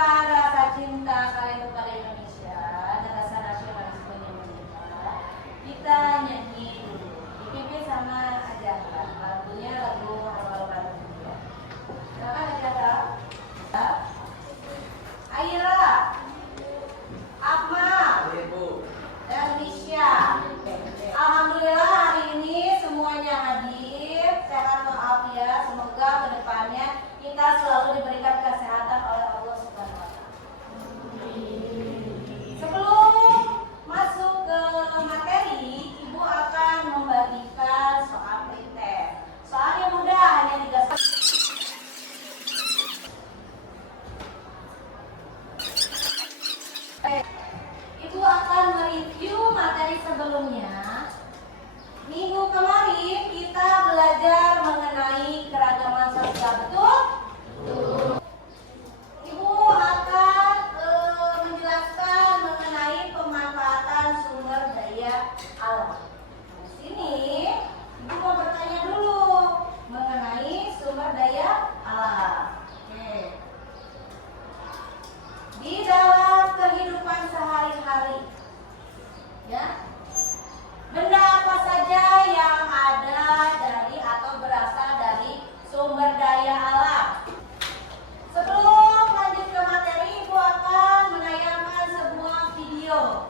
menunjukkan rasa cinta kalian kepada Indonesia dan rasa nasionalisme yang meningkat, kita nyanyi dulu. Dipimpin sama Ajata. Lagunya lagu Halo Indonesia. Silakan Ajata. Aira, Akmal, dan Misha. Alhamdulillah hari ini semuanya hadir, sehat walafiat. Semoga kedepannya kita selalu diberikan kesehatan oleh Allah Subhanahu wa Ta'ala. Sebelum masuk ke materi, Ibu akan membagikan soal pretest. Soalnya mudah, hanya 3 soal. Ibu akan mereview materi sebelumnya. Minggu kemarin kita belajar mengenai keragaman sosial, betul? Ibu akan menjelaskan mengenai pemanfaatan sumber daya alam. Di sini Ibu mau bertanya dulu mengenai sumber daya alam. Oke. Di dalam kehidupan sehari-hari, ya, benda apa saja yang ada dari atau berasal dari sumber daya alam? Sebelum lanjut ke materi, Ibu akan menayangkan sebuah video.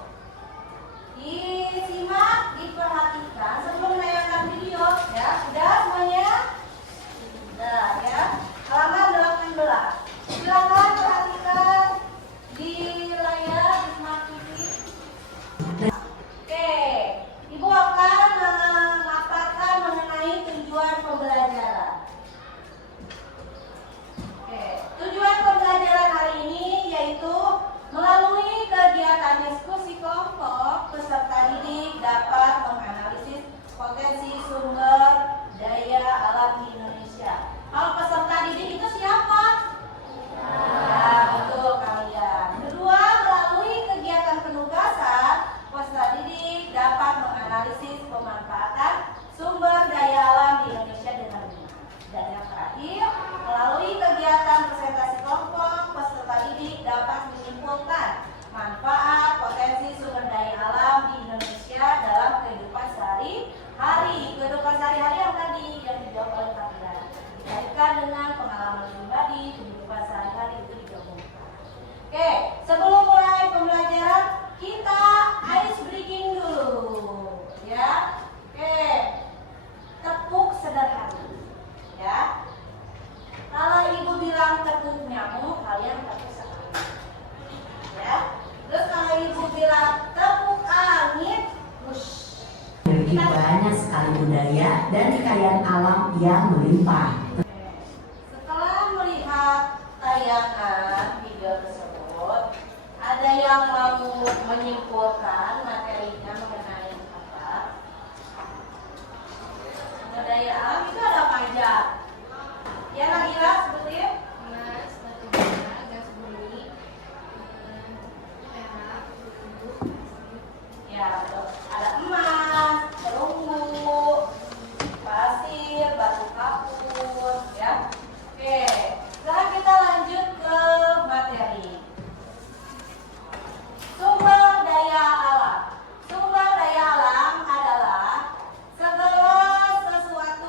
Disimak, diperhatikan sebelum menayangkan video, ya. Sudah semuanya? Sudah, ya. Halaman 18. Silakan perhatikan di layar di Smart TV. Oke, Ibu akan memaparkan mengenai tujuan pembelajaran. Oke, tujuan pembelajaran hari ini yaitu melalui kegiatan diskusi kelompok, peserta didik dapat menganalisis potensi sumber daya alam di Indonesia. Kalau peserta didik itu siapa? Ya, betul kalian. Kedua, melalui kegiatan penugasan, peserta didik dapat menganalisis pemanfaatan sumber daya alam di Indonesia dengan benar. Dan yang terakhir, melalui kegiatan presentasi kelompok, peserta didik dapat menyimpulkan manfaat potensi sumber daya alam di Indonesia dalam kehidupan sehari-hari. Kehidupan sehari-hari yang tadi yang dijawab oleh kalian dikaitkan dengan pengalaman pribadi, kehidupan sehari-hari itu digabungkan. Oke, sebelum mulai pembelajaran kita ice breaking dulu, ya. Oke, tepuk sederhana, ya. Kalau Ibu bilang tepuk nyamuk, kalian tepuk sekali, ya. Terus kalau Ibu bilang tepuk angin, push. Memiliki banyak sekali budaya dan kekayaan alam yang melimpah. Setelah melihat tayangan video tersebut, ada yang mau menyimpulkan materinya mengenai apa? Sumber daya alam itu ada apa aja? Ya, Nabila sebutin. Emas, batu bara, gas bumi, perak, perunggu, Ya, betul. Ada emas, perunggu, pasir, batu kapur, ya. Oke, sekarang kita lanjut ke materi. Sumber daya alam. Sumber daya alam adalah segala sesuatu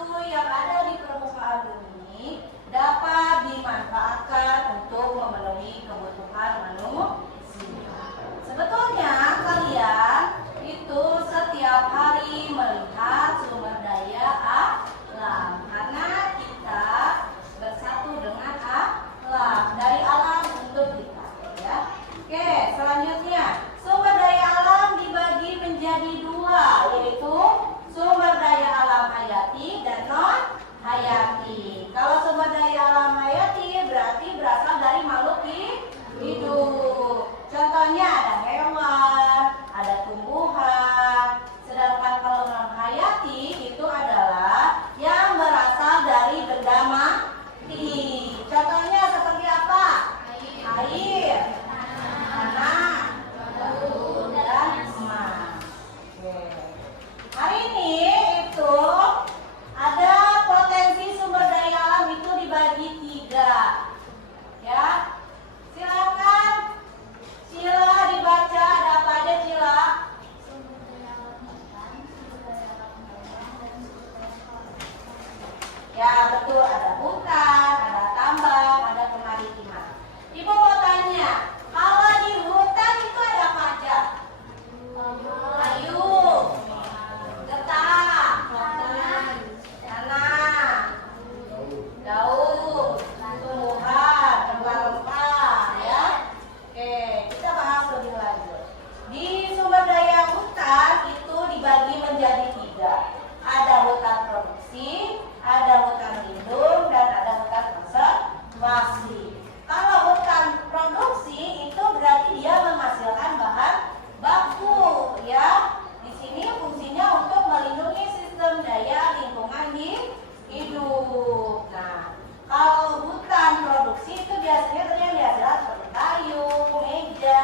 biasanya tadi yang dihasilkan seperti kayu, meja,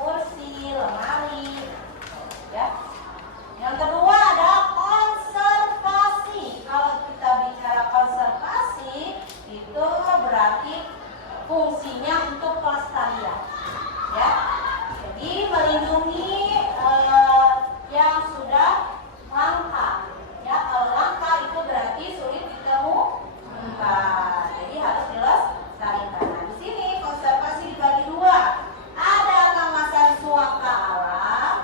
kursi, lemari. Ya. Yang kedua ada konservasi. Kalau kita bicara konservasi, itu berarti fungsinya untuk pelestarian. Ya. Jadi melindungi yang sudah langka. Ya, kalau langka itu berarti sulit ditemukan. Jadi harus dilestarikan. Nah, di sini konservasi dibagi dua. Ada kawasan suaka alam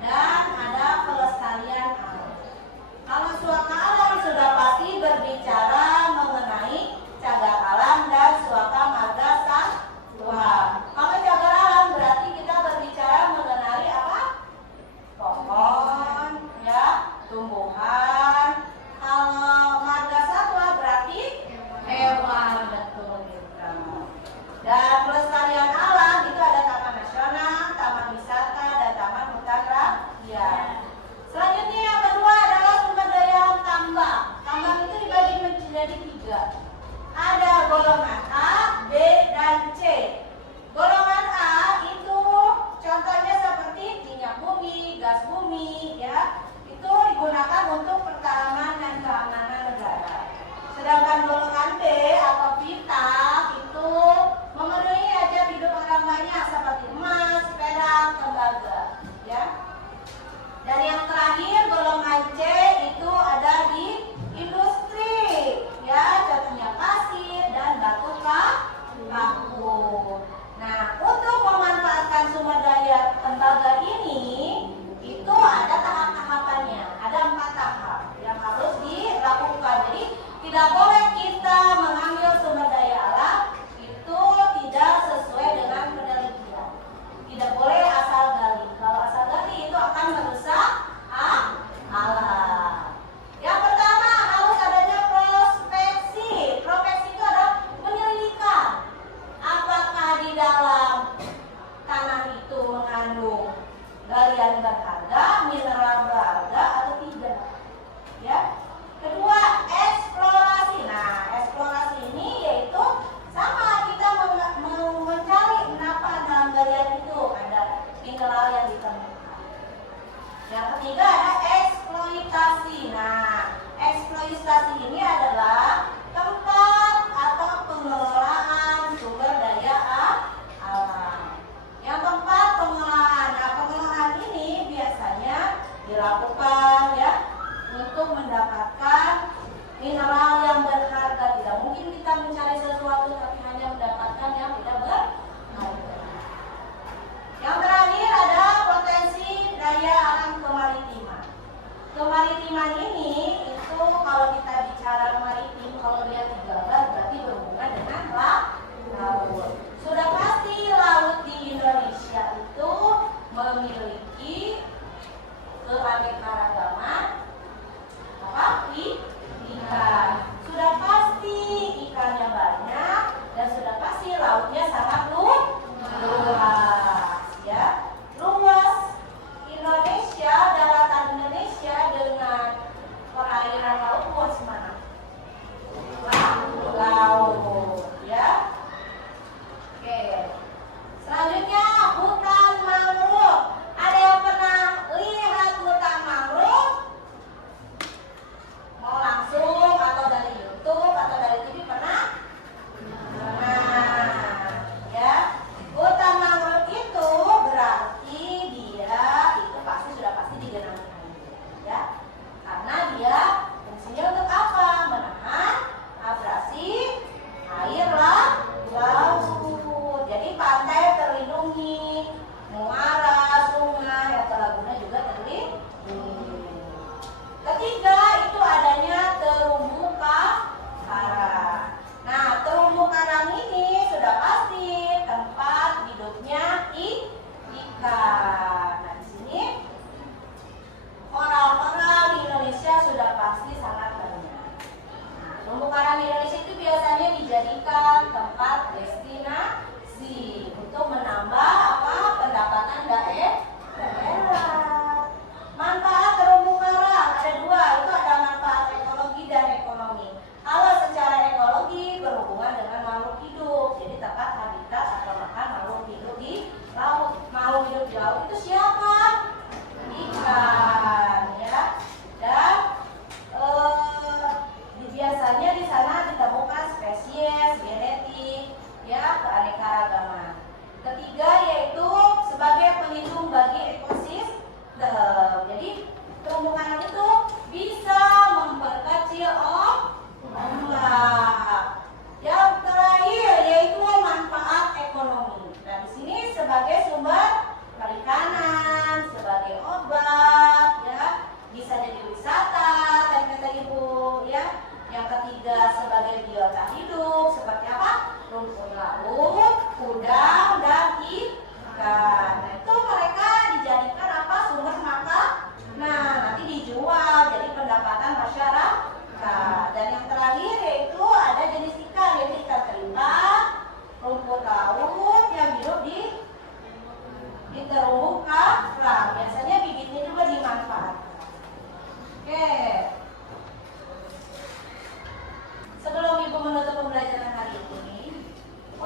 dan ada pelestarian alam. Kalau suaka alam sudah pasti berbicara mengenai cagar alam dan suaka marga satwa. Kalau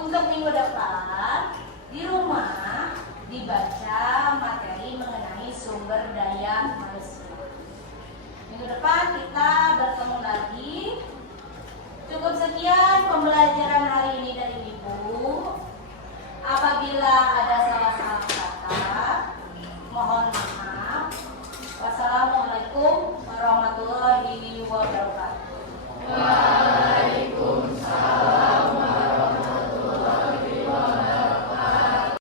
Untuk minggu depan di rumah dibaca materi mengenai sumber daya manusia. Minggu depan kita bertemu lagi. Cukup sekian pembelajaran hari ini dari